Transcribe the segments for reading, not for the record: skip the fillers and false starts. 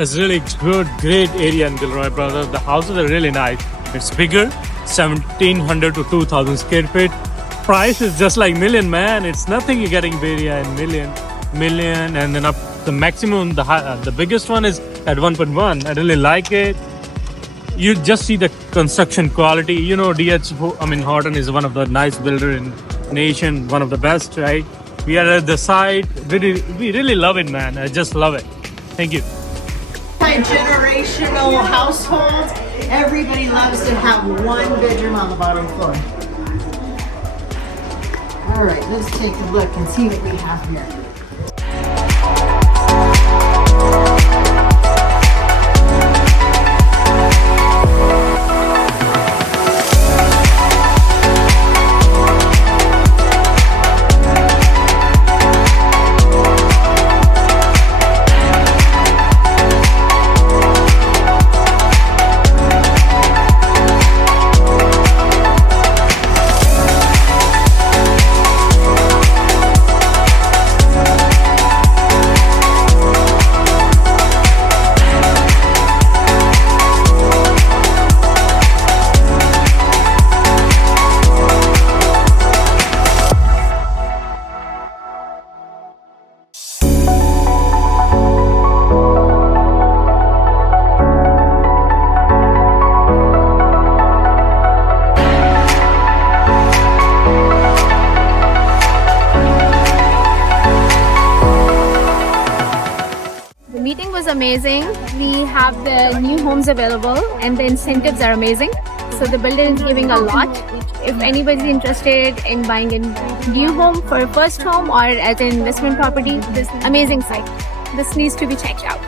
It's really good, great area in Gilroy, brother. The houses are really nice. It's bigger, 1,700 to 2,000 square feet. Price is just like million, man. It's nothing you're getting Bay Area in million, and then up the maximum, the biggest one is at 1.1. I really like it. You just see the construction quality. You know, Horton is one of the nice builder in nation, one of the best, right? We are at the site. We really love it, man. I just love it. Thank you. Generational household. Everybody loves to have one bedroom on the bottom floor. All right, let's take a look and see what we have here. The meeting was amazing. We have the new homes available and the incentives are amazing. So the builder is giving a lot. If anybody's interested in buying a new home for a first home or as an investment property, this amazing site. This needs to be checked out.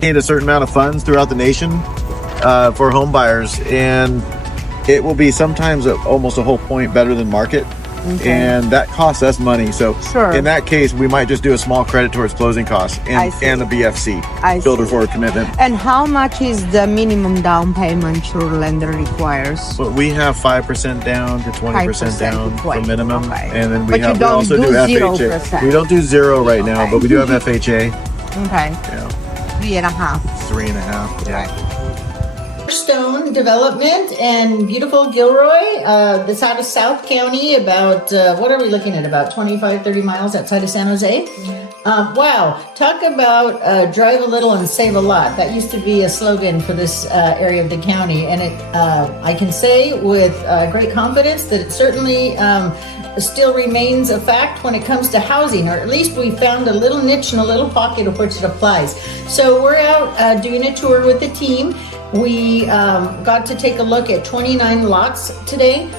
Need a certain amount of funds throughout the nation for home buyers, and it will be sometimes almost a whole point better than market. Okay. And that costs us money. So sure. In that case, we might just do a small credit towards closing costs and the BFC, builder forward commitment. And how much is the minimum down payment your lender requires? Well, we have 5% down to 20% down for minimum. Okay. And then we also do FHA. 0%. We don't do zero right now, but we do have FHA. Okay. Yeah. 3.5. 3.5. Yeah. Stone Development and beautiful Gilroy. That's out of South County, about, what are we looking at? About 25, 30 miles outside of San Jose. Wow. Talk about drive a little and save a lot. That used to be a slogan for this area of the county. And it, I can say with great confidence that it certainly still remains a fact when it comes to housing, or at least we found a little niche and a little pocket of which it applies. So we're out doing a tour with the team. We got to take a look at 29 lots today,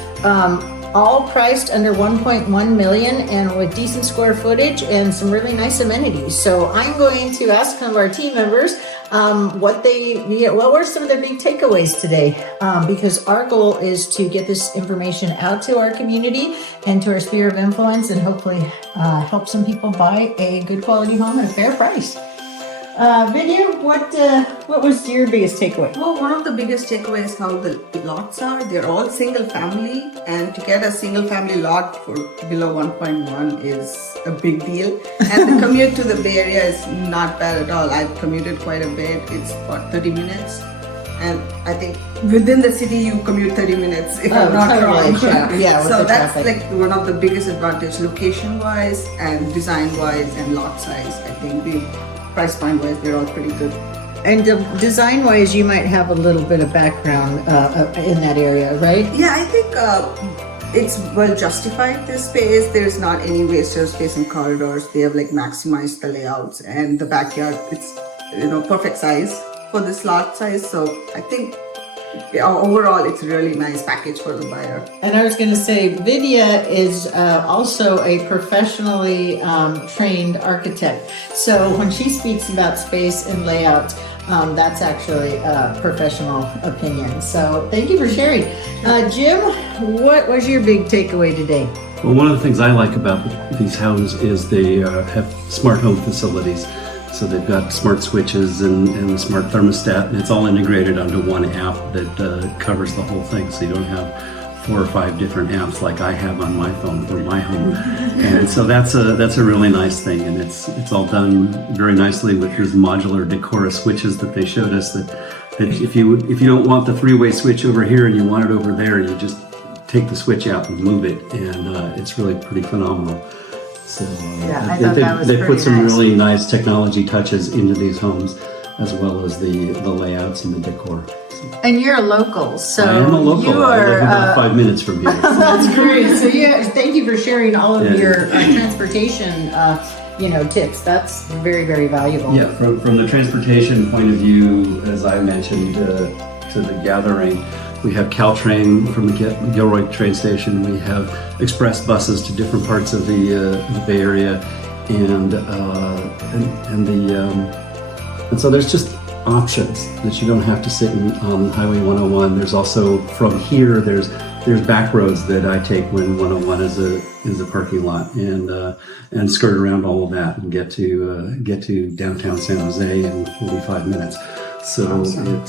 all priced under 1.1 million and with decent square footage and some really nice amenities. So I'm going to ask some of our team members what were some of their big takeaways today, because our goal is to get this information out to our community and to our sphere of influence and hopefully help some people buy a good quality home at a fair price. Vidya, what was your biggest takeaway? Well, one of the biggest takeaways is how the lots are. They're all single family, and to get a single family lot for below 1.1 is a big deal. And the commute to the Bay Area is not bad at all. I've commuted quite a bit. It's about 30 minutes. And I think within the city you commute 30 minutes if I'm not wrong. Yeah, so that's like one of the biggest advantages, location wise and design wise and lot size. I think the price point wise they're all pretty good. And design wise, you might have a little bit of background in that area, right? Yeah, I think it's well justified, this space. There's not any wasted space in corridors. They have like maximized the layouts, and the backyard, it's perfect size for this lot size. So I think overall, it's a really nice package for the buyer. And I was going to say, Vidya is also a professionally trained architect. So when she speaks about space and layout, that's actually a professional opinion. So thank you for sharing. Jim, what was your big takeaway today? Well, one of the things I like about these homes is they have smart home facilities. So they've got smart switches and a smart thermostat, and it's all integrated onto one app that covers the whole thing. So you don't have 4 or 5 different apps like I have on my phone for my home. And so that's a really nice thing, and it's all done very nicely with these modular Decora switches that they showed us. That if you don't want the 3-way switch over here and you want it over there, you just take the switch out and move it, and it's really pretty phenomenal. So I thought that was they pretty put some nice. really nice technology touches into these homes, as well as the layouts and the decor. So And you're a local, so I am a local. you I are. live about 5 minutes from here. So. That's great. So yeah, thank you for sharing all of Yeah. your transportation, tips. That's very, very valuable. Yeah, from the transportation point of view, as I mentioned to the gathering, we have Caltrain from the Gilroy train station. We have express buses to different parts of the Bay Area, and so there's just options that you don't have to sit on Highway 101. There's also from here there's back roads that I take when 101 is a parking lot, and skirt around all of that and get to downtown San Jose in 45 minutes. So awesome.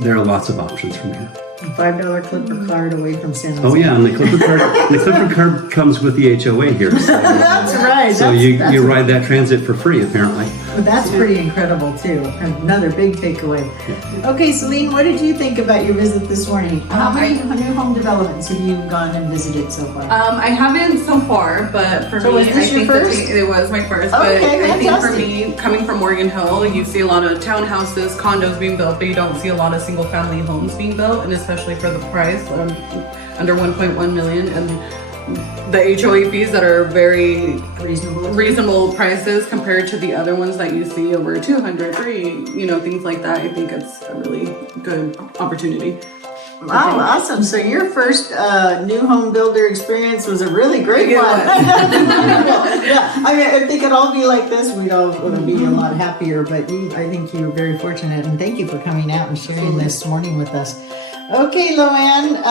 There are lots of options from here. $5 Clipper card away from San Jose. Oh yeah, and the Clipper card comes with the HOA here. So, That's right. So you ride that transit for free, apparently. Well, that's pretty incredible too. Another big takeaway. Okay, Celine, what did you think about your visit this morning? How many new home developments have you gone and visited so far? I haven't so far, but for So me, was this I your think first? it was my first. Okay, but I think for fantastic. me, coming from Morgan Hill, you see a lot of townhouses, condos being built, but you don't see a lot of single-family homes being built, and especially for the price, under 1.1 million, and the HOA fees that are very reasonable prices compared to the other ones that you see over 200, 3, things like that. I think it's a really good opportunity. Wow, awesome. So your first new home builder experience was a really great It one. was. Yeah, I mean, if they could all be like this, we'd all would be a lot happier, but I think you're very fortunate, and thank you for coming out and sharing this morning with us. Okay, Loanne,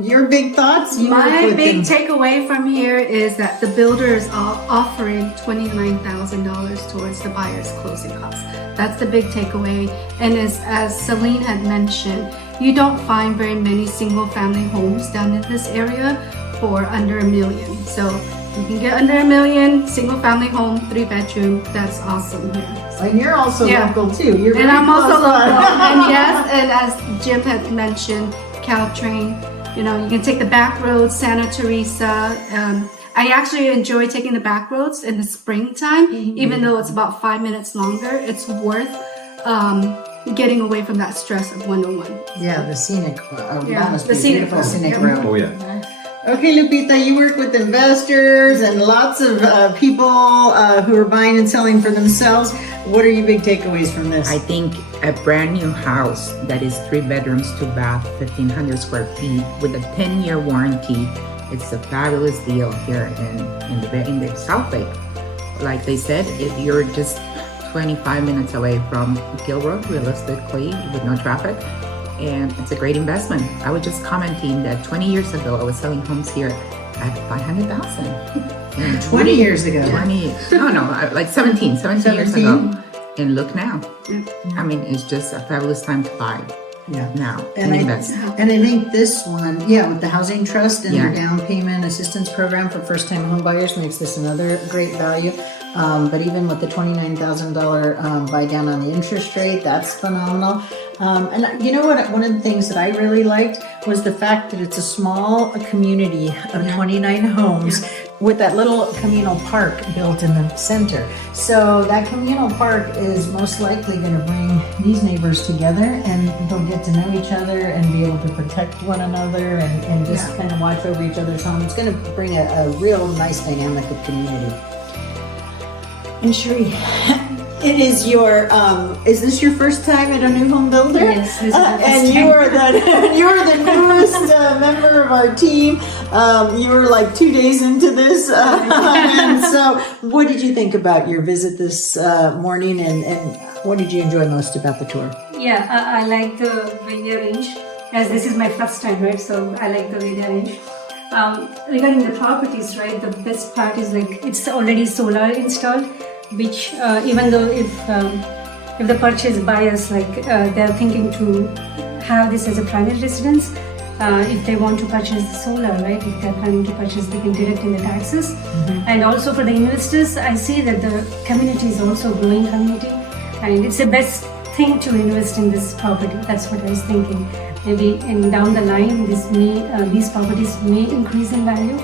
your big thoughts? You work My with big them. takeaway from here is that the builders are offering $29,000 towards the buyer's closing costs. That's the big takeaway. And as Celine had mentioned, you don't find very many single-family homes down in this area for under $1 million. So you can get under $1 million, single-family home, 3-bedroom. That's awesome here. And you're also Yeah. local too. You're And very I'm also close by. local. And yes, and as Jim had mentioned, Caltrain, you can take the back roads, Santa Teresa. I actually enjoy taking the back roads in the springtime, even though it's about 5 minutes longer. It's worth getting away from that stress of 101. Yeah, the scenic, that Yeah, must the be a scenic beautiful road. scenic Yep. road. Oh yeah. Okay, Lupita, you work with investors and lots of people who are buying and selling for themselves. What are your big takeaways from this? I think a brand new house that is 3 bedrooms, 2 bath, 1,500 square feet with a 10-year warranty. It's a fabulous deal here in the South Bay. Like they said, if you're just 25 minutes away from Gilroy, realistically, with no traffic, and it's a great investment. I was just commenting that 20 years ago, I was selling homes here at $500,000. 20 years ago. 17 years 17? ago. And look now. I mean, it's just a fabulous time to buy now and invest. And I think this one, with the housing trust and their Yeah. down payment assistance program for first-time home buyers makes this another great value. But even with the $29,000 buy down on the interest rate, that's phenomenal. And you know what? One of the things that I really liked was the fact that it's a small community of 29 homes with that little communal park built in the center. So that communal park is most likely going to bring these neighbors together, and they'll get to know each other and be able to protect one another and just kind of watch over each other's home. It's going to bring a real nice dynamic of community. And Sheree, It is your, is this your first time at a new home builder? Yes, this is my first and you are the newest member of our team. You were like 2 days into this. And so what did you think about your visit this morning and what did you enjoy most about the tour? Yeah, I like the way they arrange, as this is my first time, right? So I like the way they arrange. Regarding the properties, right, the best part is like it's already solar installed, which even though if the purchase buyers they're thinking to have this as a private residence, if they want to purchase the solar, right, if they're planning to purchase, they can deduct in the taxes. And also for the investors, I see that the community is also growing community, and it's the best thing to invest in this property. That's what I was thinking. Maybe down the line, these properties may increase in value.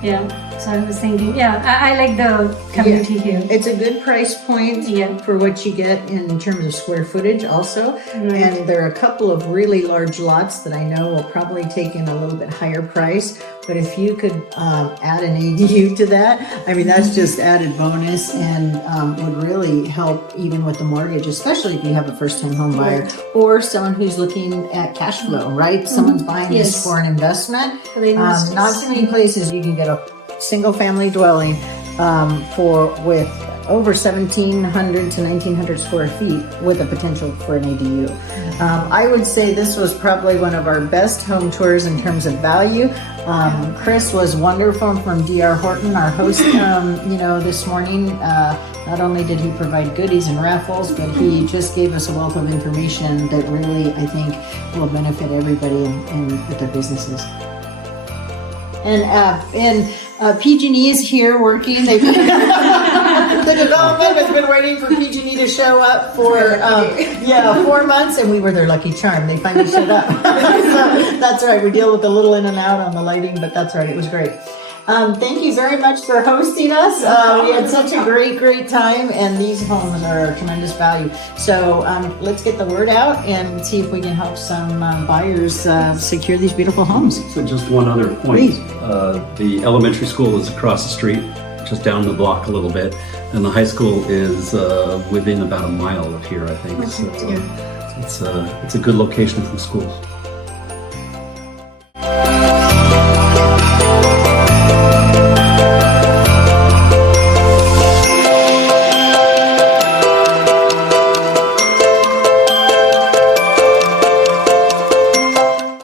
Yeah. So I was thinking, I like the community here. It's a good price point for what you get in terms of square footage also. Right. And there are a couple of really large lots that I know will probably take in a little bit higher price. But if you could add an ADU to that, I mean, that's just added bonus and would really help even with the mortgage, especially if you have a first-time home buyer or someone who's looking at cash flow, right? Someone's buying this for an investment. Not too many places you can get a single family dwelling with over 1,700 to 1,900 square feet with a potential for an ADU. I would say this was probably one of our best home tours in terms of value. Chris was wonderful from DR Horton, our host, this morning. Not only did he provide goodies and raffles, but he just gave us a wealth of information that really, I think, will benefit everybody with their businesses. And PG&E is here working. The development has been waiting for PG&E to show up for 4 months, and we were their lucky charm. They finally showed up. So that's right. We deal with a little in and out on the lighting, but that's right. It was great. Thank you very much for hosting us. We had such a great time, and these homes are a tremendous value. So let's get the word out and see if we can help some buyers secure these beautiful homes. So just one other point. The elementary school is across the street, just down the block a little bit, and the high school is within about a mile of here, I think. So it's a good location for schools.